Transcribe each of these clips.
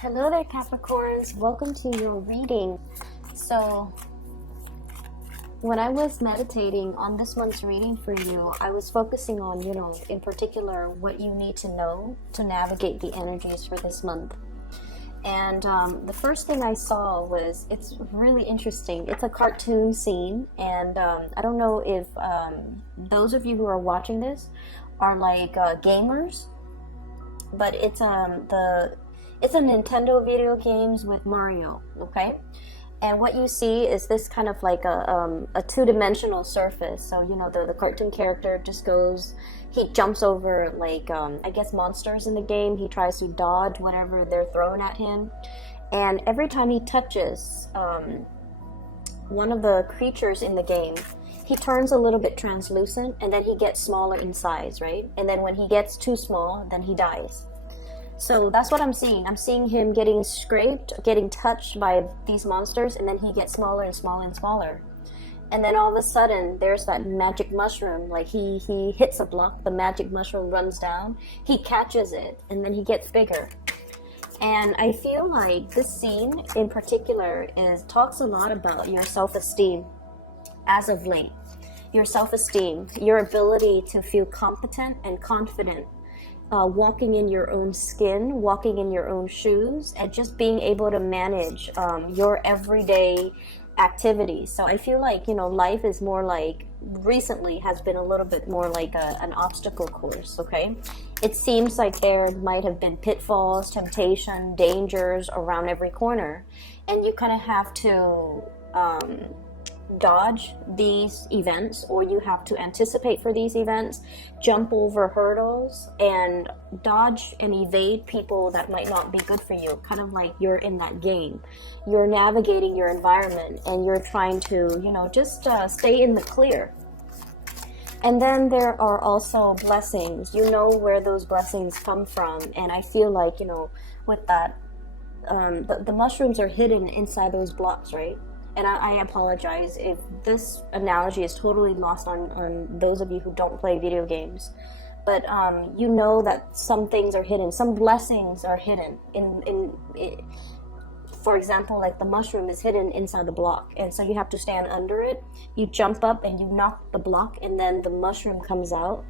Hello there, Capricorns. Welcome to your reading. So, when I was meditating on this month's reading for you, I was focusing on, in particular, what you need to know to navigate the energies for this month. And the first thing I saw was, it's really interesting. It's a cartoon scene, and I don't know if those of you who are watching this are like gamers, but it's a Nintendo video games with Mario, okay? And what you see is this kind of like a two-dimensional surface. So, the cartoon character just goes, he jumps over like, I guess monsters in the game. He tries to dodge whatever they're throwing at him. And every time he touches one of the creatures in the game, he turns a little bit translucent, and then he gets smaller in size, right? And then when he gets too small, then he dies. So that's what I'm seeing. I'm seeing him getting scraped, getting touched by these monsters, and then he gets smaller and smaller and smaller. And then all of a sudden, there's that magic mushroom. Like he hits a block, the magic mushroom runs down, he catches it, and then he gets bigger. And I feel like this scene in particular talks a lot about your self-esteem as of late. Your self-esteem, your ability to feel competent and confident. Walking in your own skin, walking in your own shoes, and just being able to manage your everyday activities. So I feel like, life is more like, recently has been a little bit more like an obstacle course, okay? It seems like there might have been pitfalls, temptation, dangers around every corner, and you kind of have to dodge these events, or you have to anticipate for these events, jump over hurdles, and dodge and evade people that might not be good for you. Kind of like you're in that game. You're navigating your environment, and you're trying to, just stay in the clear. And then there are also blessings. You know where those blessings come from. And I feel like, with that, the mushrooms are hidden inside those blocks, right? And I apologize if this analogy is totally lost on those of you who don't play video games. But you know that some things are hidden. Some blessings are hidden. For example, like the mushroom is hidden inside the block. And so you have to stand under it. You jump up and you knock the block, and then the mushroom comes out.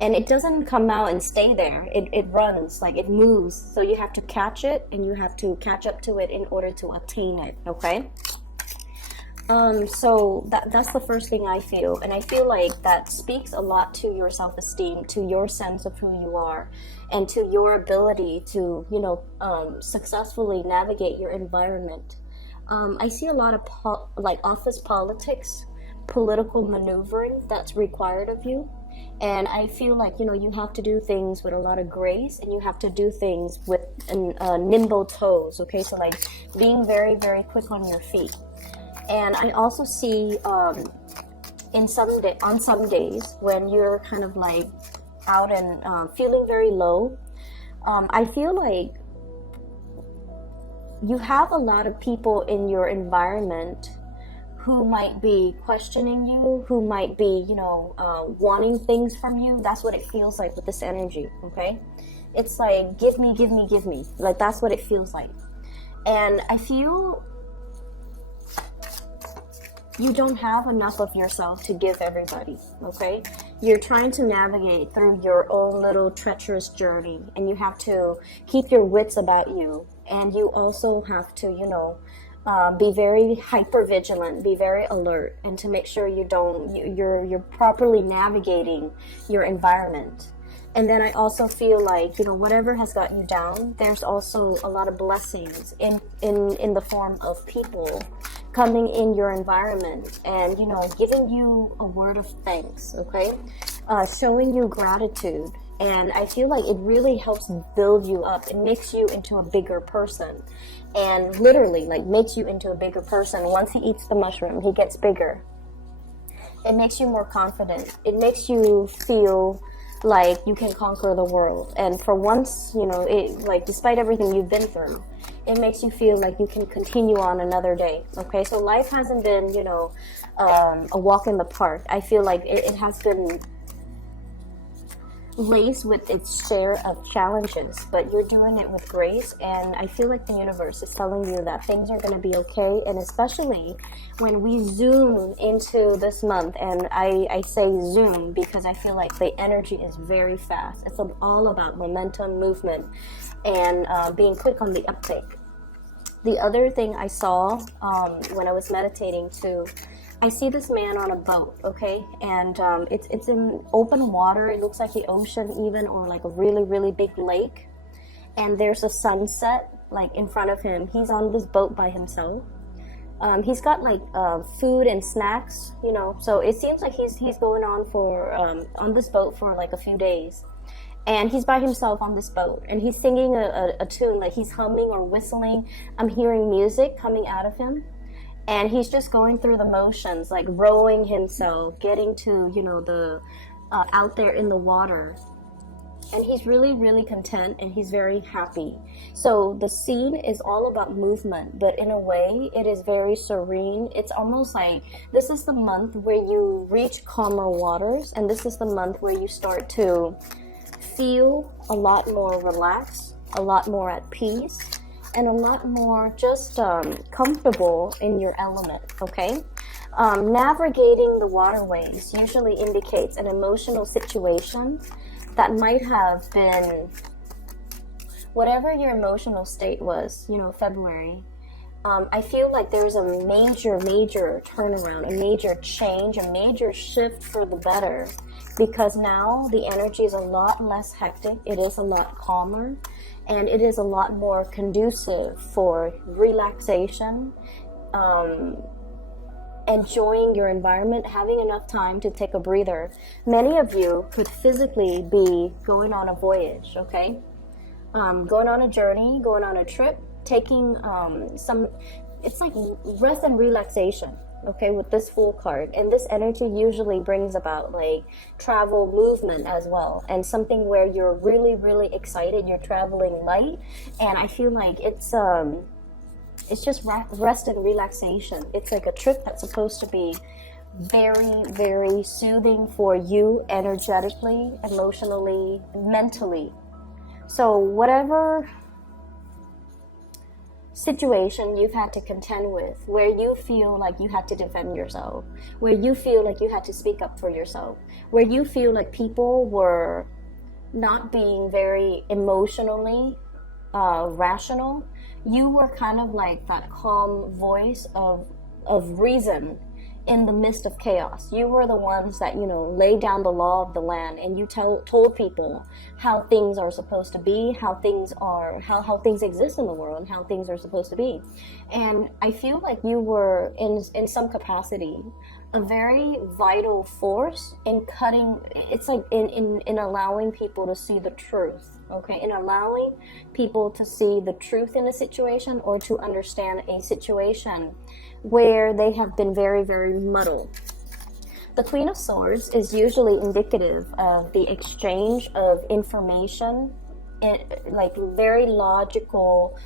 And it doesn't come out and stay there. It runs, like it moves. So you have to catch it, and you have to catch up to it in order to attain it, okay? So that's the first thing I feel, and I feel like that speaks a lot to your self-esteem, to your sense of who you are, and to your ability to, successfully navigate your environment. I see a lot of office politics, political maneuvering that's required of you, and I feel like, you have to do things with a lot of grace, and you have to do things with nimble toes, okay? So like being very, very quick on your feet. And I also see on some days when you're kind of like out and feeling very low, I feel like you have a lot of people in your environment who might be questioning you, who might be, wanting things from you. That's what it feels like with this energy, okay? It's like, give me, give me, give me. Like, that's what it feels like. And I feel you don't have enough of yourself to give everybody, okay? You're trying to navigate through your own little treacherous journey, and you have to keep your wits about you, and you also have to, be very hyper vigilant, be very alert, and to make sure you're properly navigating your environment. And then I also feel like, whatever has got you down, there's also a lot of blessings in the form of people coming in your environment and, giving you a word of thanks, okay? Showing you gratitude. And I feel like it really helps build you up. It makes you into a bigger person. And literally, like, makes you into a bigger person. Once he eats the mushroom, he gets bigger. It makes you more confident. It makes you feel like you can conquer the world. And for once, despite everything you've been through, it makes you feel like you can continue on another day. Okay, so life hasn't been, a walk in the park. I feel like it has been laced with its share of challenges, but you're doing it with grace. And I feel like the universe is telling you that things are going to be okay. And especially when we zoom into this month, and I say zoom because I feel like the energy is very fast. It's all about momentum, movement, and being quick on the uptake. The other thing I saw when I was meditating too, I see this man on a boat, okay? And it's in open water. It looks like the ocean even, or like a really, really big lake. And there's a sunset like in front of him. He's on this boat by himself. He's got like food and snacks, you know. So it seems like he's going on this boat for like a few days. And he's by himself on this boat, and he's singing a tune, like he's humming or whistling. I'm hearing music coming out of him, and he's just going through the motions, like rowing himself, getting to, you know, the out there in the water. And he's really, really content, and he's very happy. So the scene is all about movement, but in a way, it is very serene. It's almost like this is the month where you reach calmer waters, and this is the month where you start to feel a lot more relaxed, a lot more at peace, and a lot more just comfortable in your element, okay? Navigating the waterways usually indicates an emotional situation that might have been whatever your emotional state was, you know, February. I feel like there's a major turnaround, a major change, a major shift for the better, because now the energy is a lot less hectic, it is a lot calmer, and it is a lot more conducive for relaxation, enjoying your environment, having enough time to take a breather. Many of you could physically be going on a voyage, okay? Going on a journey, going on a trip, taking it's like rest and relaxation, okay, with this Fool card. And this energy usually brings about like travel, movement as well, and something where you're really, really excited, you're traveling light. And I feel like it's just rest and relaxation. It's like a trip that's supposed to be very, very soothing for you energetically, emotionally, mentally. So whatever situation you've had to contend with, where you feel like you had to defend yourself, where you feel like you had to speak up for yourself, where you feel like people were not being very emotionally rational, you were kind of like that calm voice of reason in the midst of chaos. You were the ones that, you know, laid down the law of the land, and you told people how things are supposed to be, how things exist in the world, and how things are supposed to be. And I feel like you were in some capacity a very vital force in cutting. It's like in allowing people to see the truth, okay, in allowing people to see the truth in a situation, or to understand a situation where they have been very, very muddled. The Queen of Swords is usually indicative of the exchange of information, like very logic-based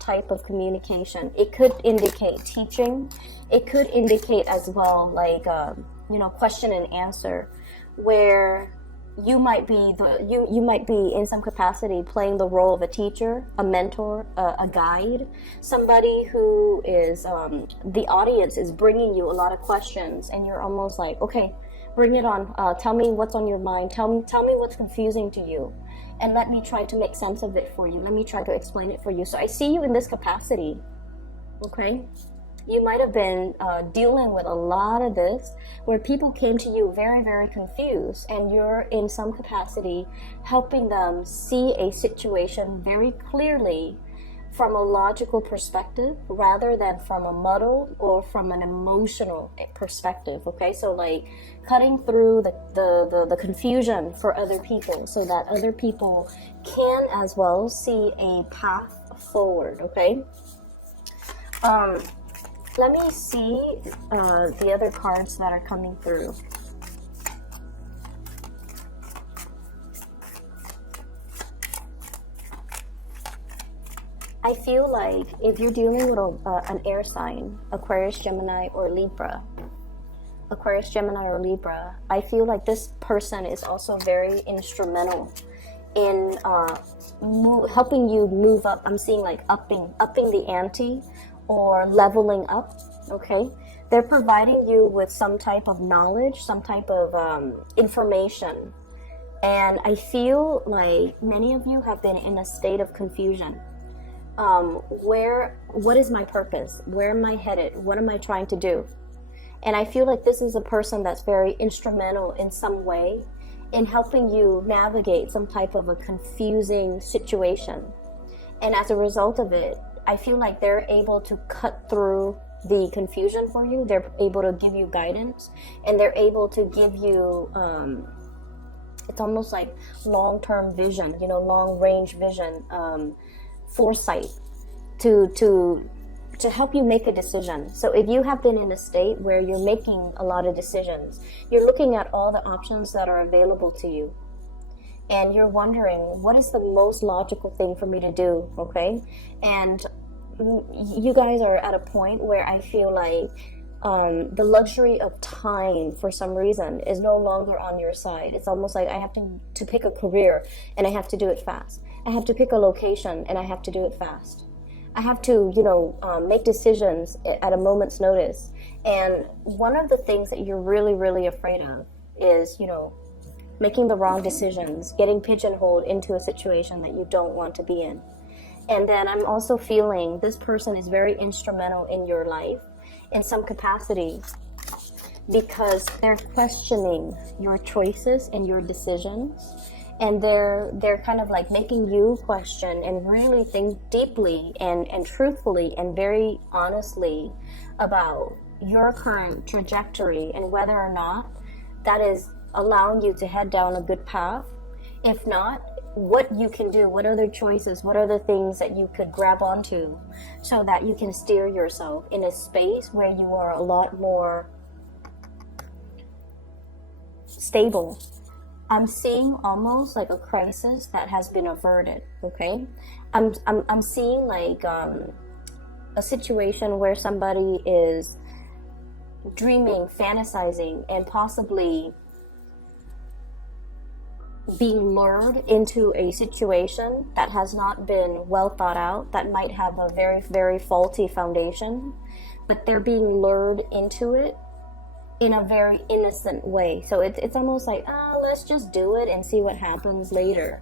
type of communication. It could indicate teaching. It could indicate as well, like question and answer, where you might be you might be in some capacity playing the role of a teacher, a mentor, a guide, somebody who is the audience is bringing you a lot of questions, and you're almost like, okay, bring it on. Tell me what's on your mind. Tell me what's confusing to you, and let me try to make sense of it for you. Let me try to explain it for you. So I see you in this capacity, okay? You might have been dealing with a lot of this, where people came to you very, very confused, and you're in some capacity helping them see a situation very clearly from a logical perspective, rather than from a muddled or from an emotional perspective, okay? So like cutting through the confusion for other people, so that other people can as well see a path forward, okay? Let me see the other cards that are coming through. I feel like if you're dealing with an air sign, Aquarius, Gemini, or Libra, Aquarius, Gemini, or Libra, I feel like this person is also very instrumental in helping you move up. I'm seeing like upping the ante or leveling up, okay? They're providing you with some type of knowledge, some type of information. And I feel like many of you have been in a state of confusion. What is my purpose? Where am I headed? What am I trying to do? And I feel like this is a person that's very instrumental in some way in helping you navigate some type of a confusing situation. And as a result of it, I feel like they're able to cut through the confusion for you. They're able to give you guidance, and they're able to give you, it's almost like long-term vision, long-range vision, foresight to help you make a decision. So if you have been in a state where you're making a lot of decisions, you're looking at all the options that are available to you, and you're wondering, what is the most logical thing for me to do, okay? And you guys are at a point where I feel like the luxury of time, for some reason, is no longer on your side. It's almost like I have to pick a career, and I have to do it fast. I have to pick a location, and I have to do it fast. I have to, make decisions at a moment's notice. And one of the things that you're really, really afraid of is, making the wrong decisions, getting pigeonholed into a situation that you don't want to be in. And then I'm also feeling this person is very instrumental in your life in some capacity, because they're questioning your choices and your decisions. And they're kind of like making you question and really think deeply and truthfully and very honestly about your current trajectory and whether or not that is allowing you to head down a good path. If not, what you can do, what other choices, what are the things that you could grab onto so that you can steer yourself in a space where you are a lot more stable. I'm seeing almost like a crisis that has been averted, okay? I'm seeing like a situation where somebody is dreaming, fantasizing, and possibly being lured into a situation that has not been well thought out, that might have a very, very faulty foundation, but they're being lured into it in a very innocent way. So it's almost like, let's just do it and see what happens later.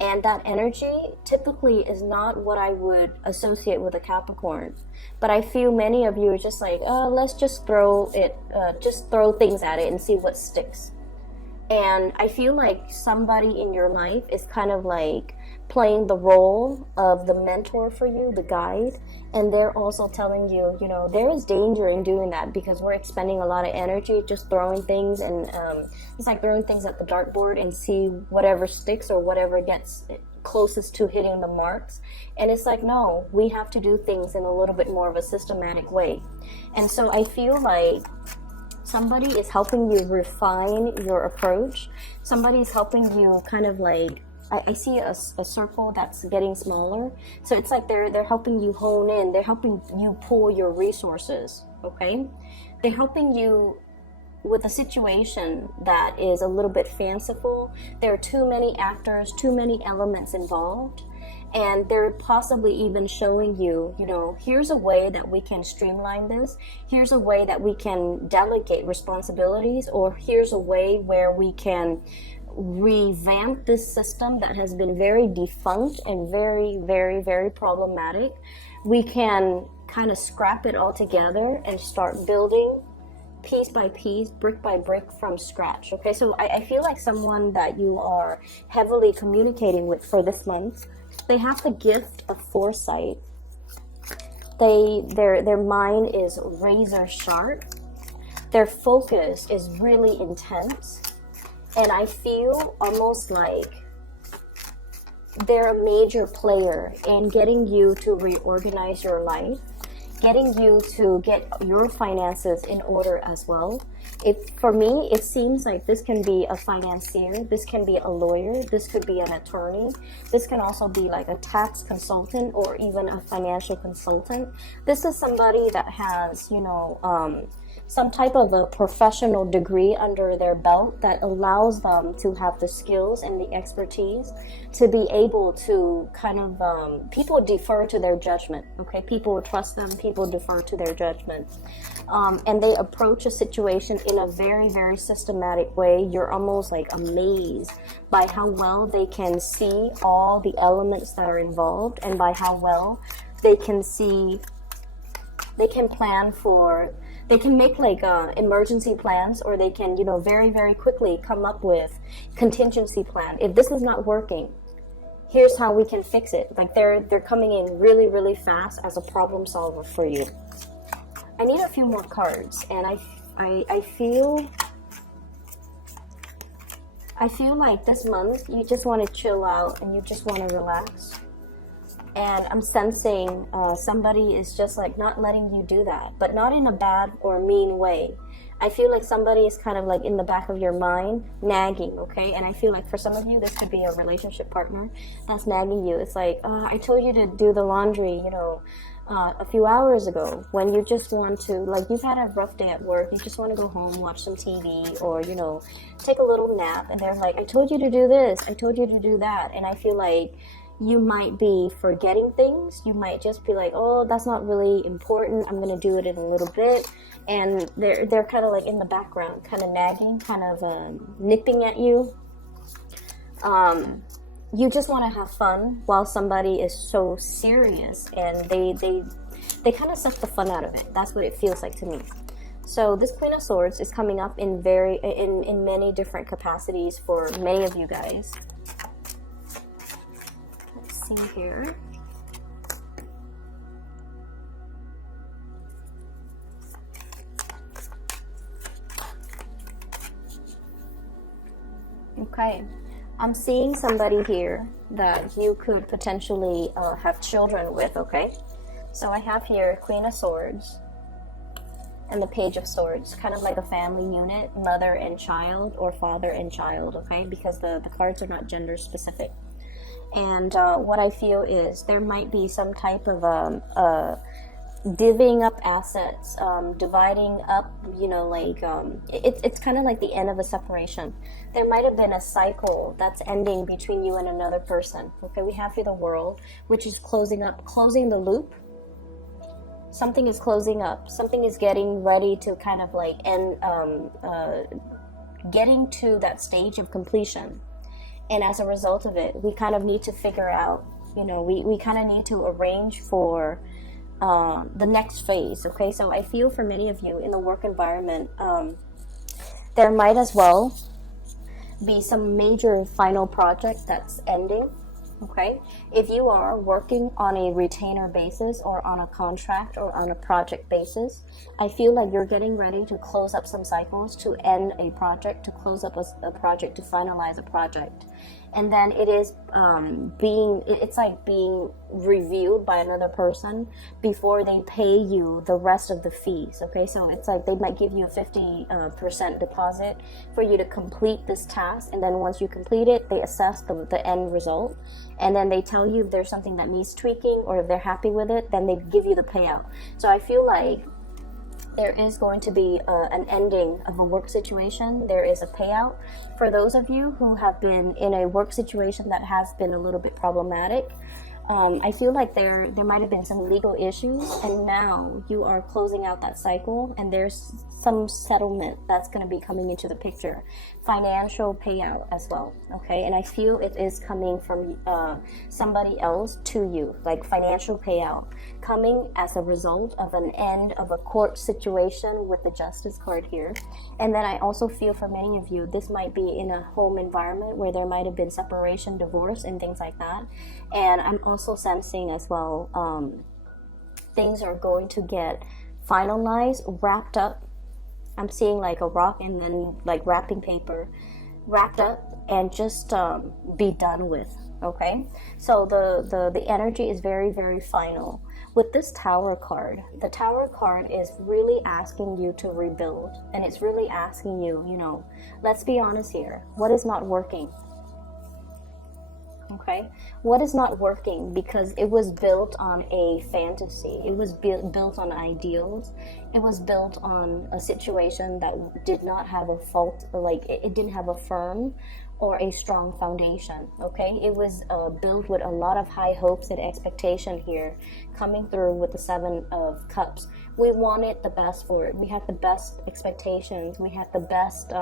And that energy typically is not what I would associate with a Capricorn. But I feel many of you are just like, let's just throw things at it and see what sticks. And I feel like somebody in your life is kind of like playing the role of the mentor for you, the guide, and they're also telling you, there is danger in doing that, because we're expending a lot of energy just throwing things, and it's like throwing things at the dartboard and see whatever sticks or whatever gets closest to hitting the marks. And it's like, no, we have to do things in a little bit more of a systematic way. And so I feel like somebody is helping you refine your approach. Somebody is helping you kind of like, I see a circle that's getting smaller. So it's like they're helping you hone in. They're helping you pull your resources, okay? They're helping you with a situation that is a little bit fanciful. There are too many actors, too many elements involved. And they're possibly even showing you, here's a way that we can streamline this. Here's a way that we can delegate responsibilities, or here's a way where we can revamp this system that has been very defunct and very, very, very problematic. We can kind of scrap it all together and start building piece by piece, brick by brick from scratch. Okay, so I feel like someone that you are heavily communicating with for this month, they have the gift of foresight. Their mind is razor sharp. Their focus is really intense. And I feel almost like they're a major player in getting you to reorganize your life, getting you to get your finances in order as well. For me, it seems like this can be a financier, this can be a lawyer, this could be an attorney, this can also be like a tax consultant or even a financial consultant. This is somebody that has, some type of a professional degree under their belt that allows them to have the skills and the expertise to be able to kind of, people defer to their judgment, okay? People trust them, people defer to their judgment. And they approach a situation in a very, very systematic way. You're almost like amazed by how well they can see all the elements that are involved and by how well they can see, they can plan for, they can make like emergency plans, or they can, very, very quickly come up with contingency plan. If this is not working, here's how we can fix it. Like they're coming in really, really fast as a problem solver for you. I need a few more cards, and I feel like this month you just want to chill out and you just want to relax. And I'm sensing somebody is just like not letting you do that, but not in a bad or mean way. I feel like somebody is kind of like in the back of your mind nagging, okay? And I feel like for some of you, this could be a relationship partner that's nagging you. It's like, I told you to do the laundry, a few hours ago, when you just want to, like, you've had a rough day at work, you just want to go home, watch some TV, or, take a little nap, and they're like, I told you to do this, I told you to do that. And I feel like you might be forgetting things. You might just be like, oh, that's not really important, I'm going to do it in a little bit. And they're kind of like in the background, kind of nagging, kind of nipping at you. You just want to have fun while somebody is so serious, and they kind of suck the fun out of it. That's what it feels like to me. So this Queen of Swords is coming up in many different capacities for many of you guys. Let's see here. Okay. I'm seeing somebody here that you could potentially have children with, okay? So I have here Queen of Swords and the Page of Swords, kind of like a family unit, mother and child or father and child, okay? Because the cards are not gender specific. And what I feel is there might be some type of divvying up assets, dividing up, it's kind of like the end of a separation. There might have been a cycle that's ending between you and another person. Okay, we have here the World, which is closing the loop. Something is closing up. Something is getting ready to kind of like end, getting to that stage of completion. And as a result of it, we kind of need to figure out, we kind of need to arrange for the next phase. Okay, so I feel for many of you in the work environment, there might as well be some major final project that's ending. Okay, if you are working on a retainer basis or on a contract or on a project basis, I feel like you're getting ready to close up some cycles, to end a project, to close up a project, to finalize a project. And then it is it's like being reviewed by another person before they pay you the rest of the fees. Okay, so it's like they might give you a 50% deposit for you to complete this task, and then once you complete it, they assess the end result, and then they tell you if there's something that needs tweaking, or if they're happy with it, then they give you the payout. So I feel like there is going to be an ending of a work situation. There is a payout. For those of you who have been in a work situation that has been a little bit problematic, I feel like there might have been some legal issues, and now you are closing out that cycle, and there's some settlement that's going to be coming into the picture. Financial payout as well, okay? And I feel it is coming from somebody else to you, like financial payout, coming as a result of an end of a court situation with the Justice card here. And then I also feel for many of you, this might be in a home environment where there might have been separation, divorce, and things like that. And I'm also sensing as well, things are going to get finalized, wrapped up. I'm seeing like a rock and then like wrapping paper, wrapped up and just be done with. Okay, so the energy is very, very final. With this Tower card, the Tower card is really asking you to rebuild, and it's really asking you, you know, let's be honest here, what is not working? Okay, what is not working? Because it was built on a fantasy, it was built on ideals, it was built on a situation that did not have a fault, like it didn't have a firm or a strong foundation. Okay, it was built with a lot of high hopes and expectation here, coming through with the Seven of Cups. We wanted the best for it, we had the best expectations, we had the best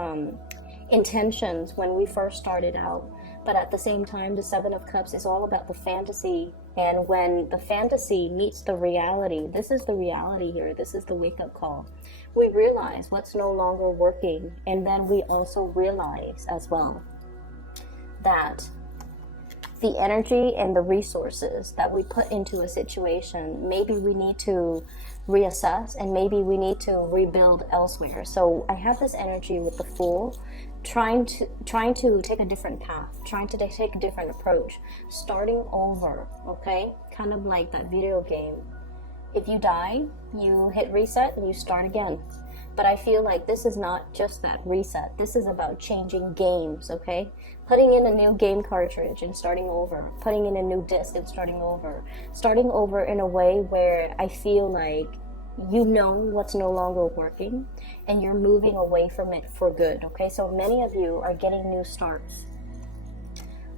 intentions when we first started out. But at the same time, the Seven of Cups is all about the fantasy. And when the fantasy meets the reality, this is the reality here. This is the wake-up call. We realize what's no longer working. And then we also realize as well that the energy and the resources that we put into a situation, maybe we need to reassess, and maybe we need to rebuild elsewhere. So I have this energy with the Fool, trying to take a different path, trying to take a different approach, starting over. Okay, kind of like that video game. If you die, you hit reset and you start again. But I feel like this is not just that reset. This is about changing games, okay? Putting in a new game cartridge and starting over. Putting in a new disc and starting over. Starting over in a way where I feel like you know what's no longer working and you're moving away from it for good, okay? So many of you are getting new starts.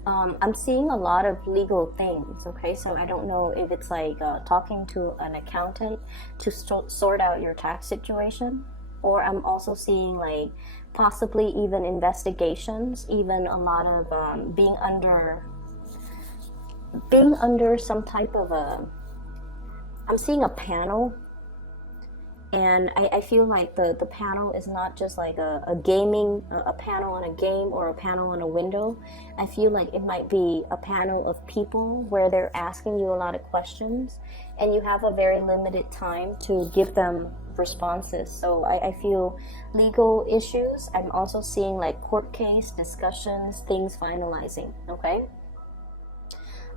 I'm seeing a lot of legal things, okay? So I don't know if it's like talking to an accountant to sort out your tax situation, or I'm also seeing like possibly even investigations, even a lot of being under some type of I'm seeing a panel. And I feel like the panel is not just like a panel on a game or a panel on a window. I feel like it might be a panel of people where they're asking you a lot of questions and you have a very limited time to give them responses. So I feel legal issues. I'm also seeing like court case, discussions, things finalizing, okay?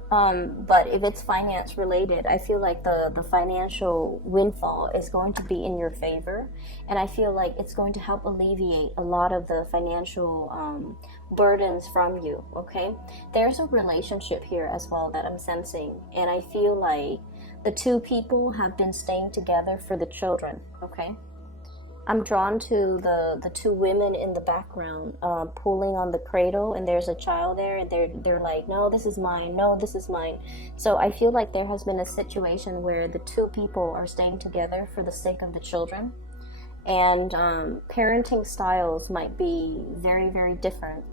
But if it's finance related, I feel like the financial windfall is going to be in your favor, and I feel like it's going to help alleviate a lot of the financial burdens from you, okay? There's a relationship here as well that I'm sensing, and I feel like the two people have been staying together for the children, okay? I'm drawn to the two women in the background pulling on the cradle, and there's a child there, and they're like, no, this is mine, no, this is mine. So I feel like there has been a situation where the two people are staying together for the sake of the children, and parenting styles might be very, very different,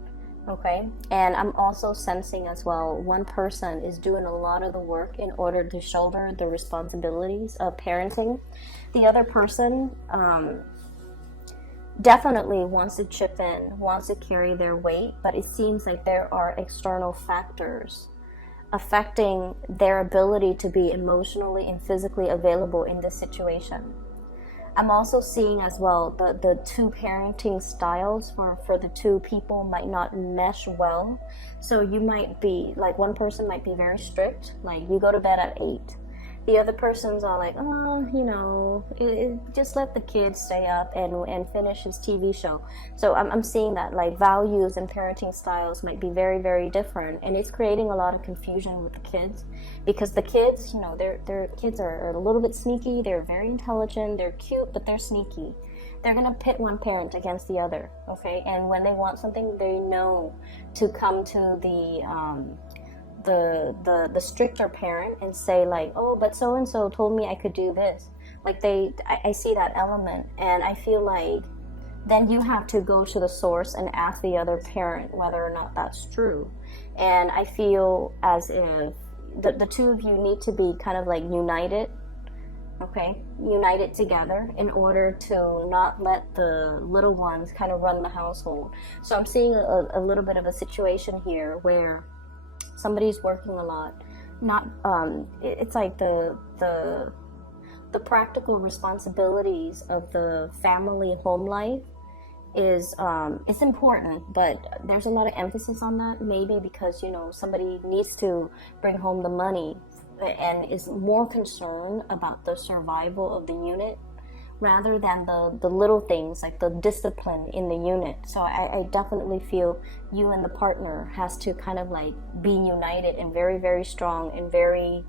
okay? And I'm also sensing as well, one person is doing a lot of the work in order to shoulder the responsibilities of parenting. The other person definitely wants to chip in, wants to carry their weight, but it seems like there are external factors affecting their ability to be emotionally and physically available in this situation. I'm also seeing as well the two parenting styles for the two people might not mesh well. So you might be, like one person might be very strict, like you go to bed at 8. The other person's all like, oh, you know, just let the kid stay up and finish his TV show. So I'm seeing that like values and parenting styles might be very, very different, and it's creating a lot of confusion with the kids, because the kids, you know, their kids are a little bit sneaky. They're very intelligent. They're cute, but they're sneaky. They're gonna pit one parent against the other, okay? And when they want something, they know to come to the stricter parent and say like, oh, but so and so told me I could do this. Like I see that element, and I feel like then you have to go to the source and ask the other parent whether or not that's true. And I feel as if the two of you need to be kind of like united, okay, united together in order to not let the little ones kind of run the household. So I'm seeing a little bit of a situation here where somebody's working a lot. Not it's like the practical responsibilities of the family home life is it's important, but there's a lot of emphasis on that, maybe because, you know, somebody needs to bring home the money and is more concerned about the survival of the unit rather than the little things like the discipline in the unit. So I definitely feel you and the partner has to kind of like be united and very, very strong and very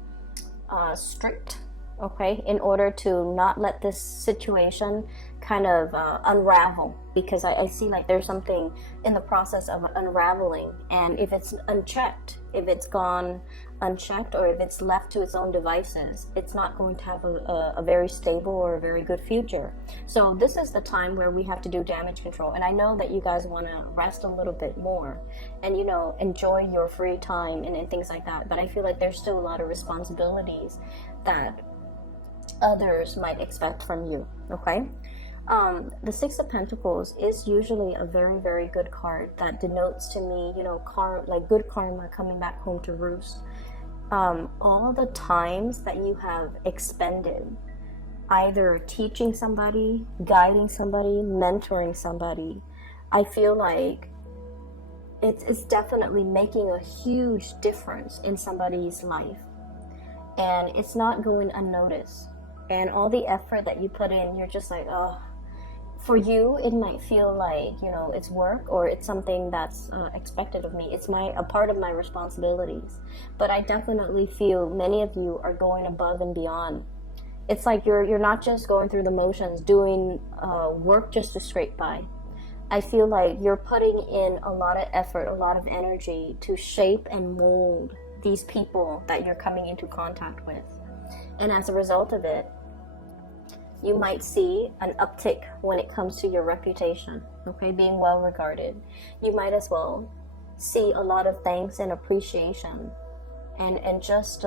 strict, okay, in order to not let this situation kind of unravel, because I see like there's something in the process of unraveling, and if it's unchecked, if it's gone unchecked, or if it's left to its own devices, it's not going to have a very stable or a very good future. So this is the time where we have to do damage control, and I know that you guys want to rest a little bit more and, you know, enjoy your free time and things like that, but I feel like there's still a lot of responsibilities that others might expect from you, okay? The Six of Pentacles is usually a very, very good card that denotes to me, you know, like good karma coming back home to roost. All the times that you have expended either teaching somebody, guiding somebody, mentoring somebody, I feel like it's definitely making a huge difference in somebody's life, and it's not going unnoticed. And all the effort that you put in, you're just like, oh, for you, it might feel like, you know, it's work or it's something that's expected of me. It's a part of my responsibilities. But I definitely feel many of you are going above and beyond. It's like you're not just going through the motions, doing work just to scrape by. I feel like you're putting in a lot of effort, a lot of energy to shape and mold these people that you're coming into contact with. And as a result of it, you might see an uptick when it comes to your reputation, okay, being well regarded. You might as well see a lot of thanks and appreciation and just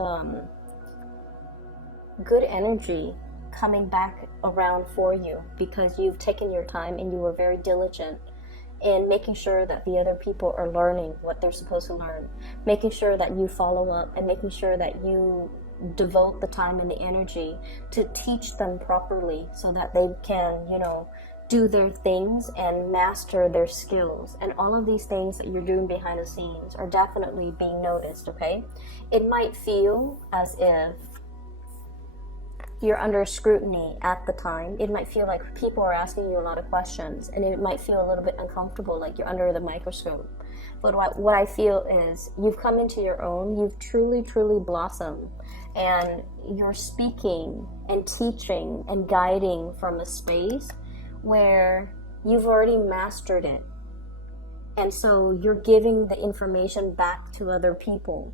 good energy coming back around for you, because you've taken your time and you were very diligent in making sure that the other people are learning what they're supposed to learn, making sure that you follow up, and making sure that you devote the time and the energy to teach them properly so that they can, you know, do their things and master their skills. And all of these things that you're doing behind the scenes are definitely being noticed, okay? It might feel as if you're under scrutiny at the time. It might feel like people are asking you a lot of questions, and it might feel a little bit uncomfortable, like you're under the microscope. But what I feel is you've come into your own, you've truly, truly blossomed, and you're speaking and teaching and guiding from a space where you've already mastered it. And so you're giving the information back to other people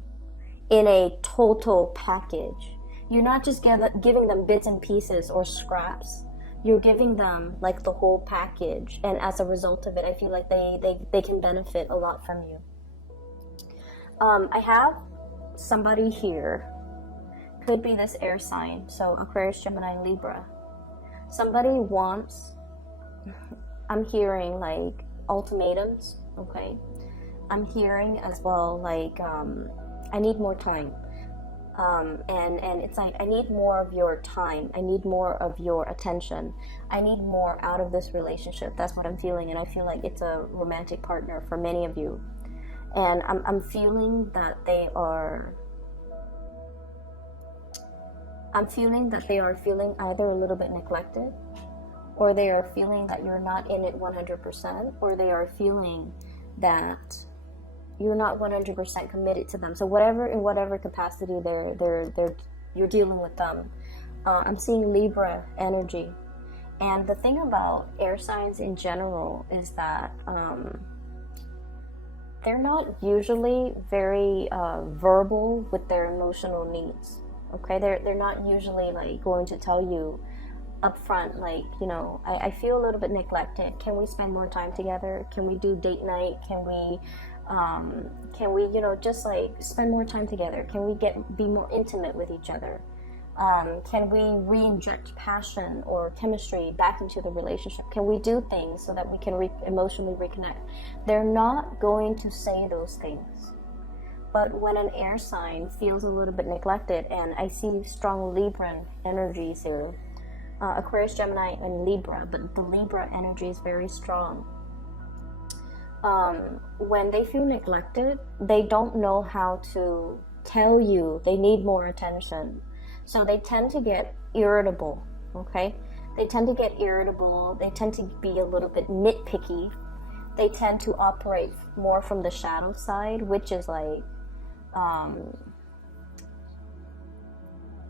in a total package. You're not just giving them bits and pieces or scraps. You're giving them like the whole package. And as a result of it, I feel like they can benefit a lot from you. I have somebody here. Could be this air sign. So Aquarius, Gemini, Libra. Somebody wants, I'm hearing like ultimatums, okay? I'm hearing as well like, I need more time. And it's like, I need more of your time. I need more of your attention. I need more out of this relationship. That's what I'm feeling. And I feel like it's a romantic partner for many of you. And I'm feeling that they are feeling either a little bit neglected, or they are feeling that you're not in it 100%, or they are feeling that you're not 100% committed to them. So in whatever capacity you're dealing with them. I'm seeing Libra energy. And the thing about air signs in general is that they're not usually very verbal with their emotional needs. Okay, they're not usually like going to tell you upfront, like, you know, I feel a little bit neglected. Can we spend more time together? Can we do date night? Can we, you know, just like spend more time together? Can we be more intimate with each other? Can we re-inject passion or chemistry back into the relationship? Can we do things so that we can emotionally reconnect? They're not going to say those things. But when an air sign feels a little bit neglected, and I see strong Libran energies here, Aquarius, Gemini, and Libra, but the Libra energy is very strong. When they feel neglected, they don't know how to tell you they need more attention. So they tend to get irritable, okay? They tend to get irritable. They tend to be a little bit nitpicky. They tend to operate more from the shadow side, which is like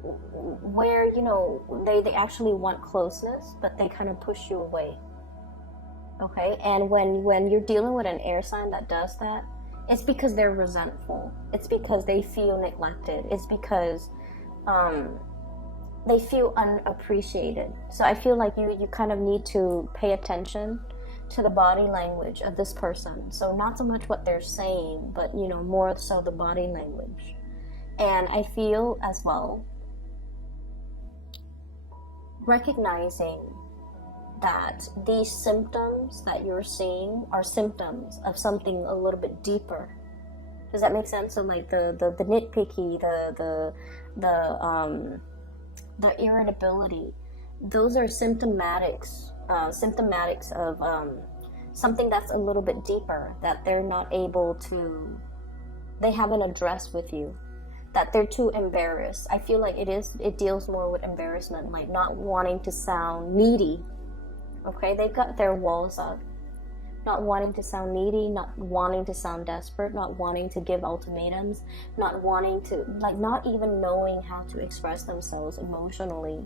where, you know, they actually want closeness, but they kind of push you away. Okay, and when you're dealing with an air sign that does that, it's because they're resentful. It's because they feel neglected. It's because they feel unappreciated. So I feel like you kind of need to pay attention to the body language of this person. So not so much what they're saying, but, you know, more so the body language. And I feel as well, recognizing that these symptoms that you're seeing are symptoms of something a little bit deeper. Does that make sense? So like the nitpicky, the irritability, those are symptomatics of something that's a little bit deeper, that they're not able to, they haven't addressed with you, that they're too embarrassed. I feel like it deals more with embarrassment, like not wanting to sound needy. Okay, they've got their walls up, not wanting to sound needy, not wanting to sound desperate, not wanting to give ultimatums, not wanting to, like, not even knowing how to express themselves emotionally.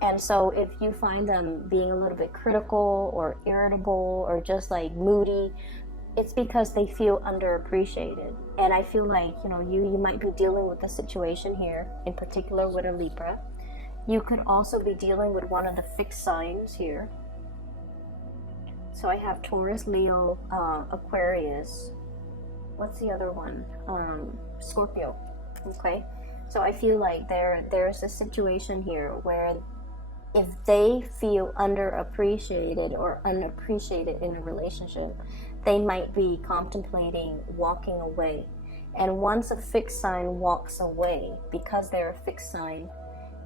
And so if you find them being a little bit critical or irritable or just like moody, it's because they feel underappreciated. And I feel like, you know, you might be dealing with a situation here, in particular with a Libra. You could also be dealing with one of the fixed signs here. So I have Taurus, Leo, Aquarius. What's the other one? Scorpio. Okay. So I feel like there's a situation here where if they feel underappreciated or unappreciated in a relationship, they might be contemplating walking away. And once a fixed sign walks away, because they're a fixed sign,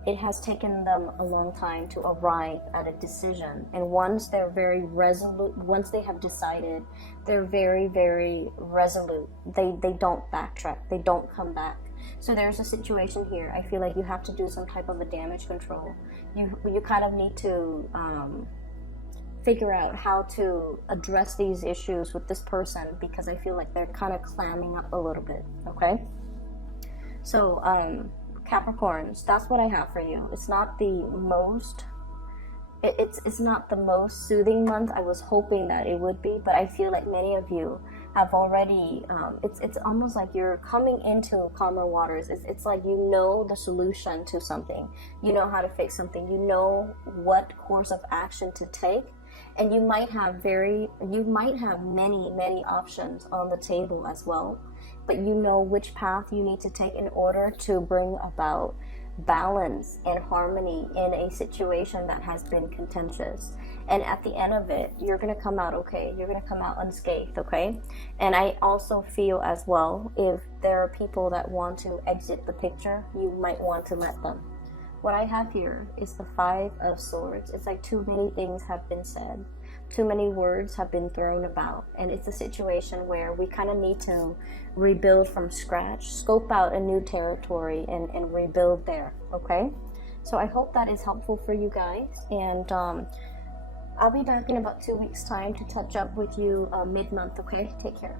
it has taken them a long time to arrive at a decision. And once they're very resolute, once they have decided, they're very, very resolute. They don't backtrack. They don't come back. So there's a situation here. I feel like you have to do some type of a damage control. You kind of need to figure out how to address these issues with this person, because I feel like they're kind of clamming up a little bit. Okay? So, Capricorns, that's what I have for you. It's not the most it's not the most soothing month. I was hoping that it would be, but I feel like many of you have already it's almost like you're coming into calmer waters. It's like you know the solution to something. You know how to fix something. You know what course of action to take. And you might have many options on the table as well, but you know which path you need to take in order to bring about balance and harmony in a situation that has been contentious. And at the end of it, you're going to come out okay. You're going to come out unscathed, okay? And I also feel as well, if there are people that want to exit the picture, you might want to let them. What I have here is the 5 of Swords. It's like too many things have been said. Too many words have been thrown about. And it's a situation where we kind of need to rebuild from scratch, scope out a new territory and rebuild there, okay? So I hope that is helpful for you guys. And I'll be back in about 2 weeks' time to touch up with you mid-month, okay? Take care.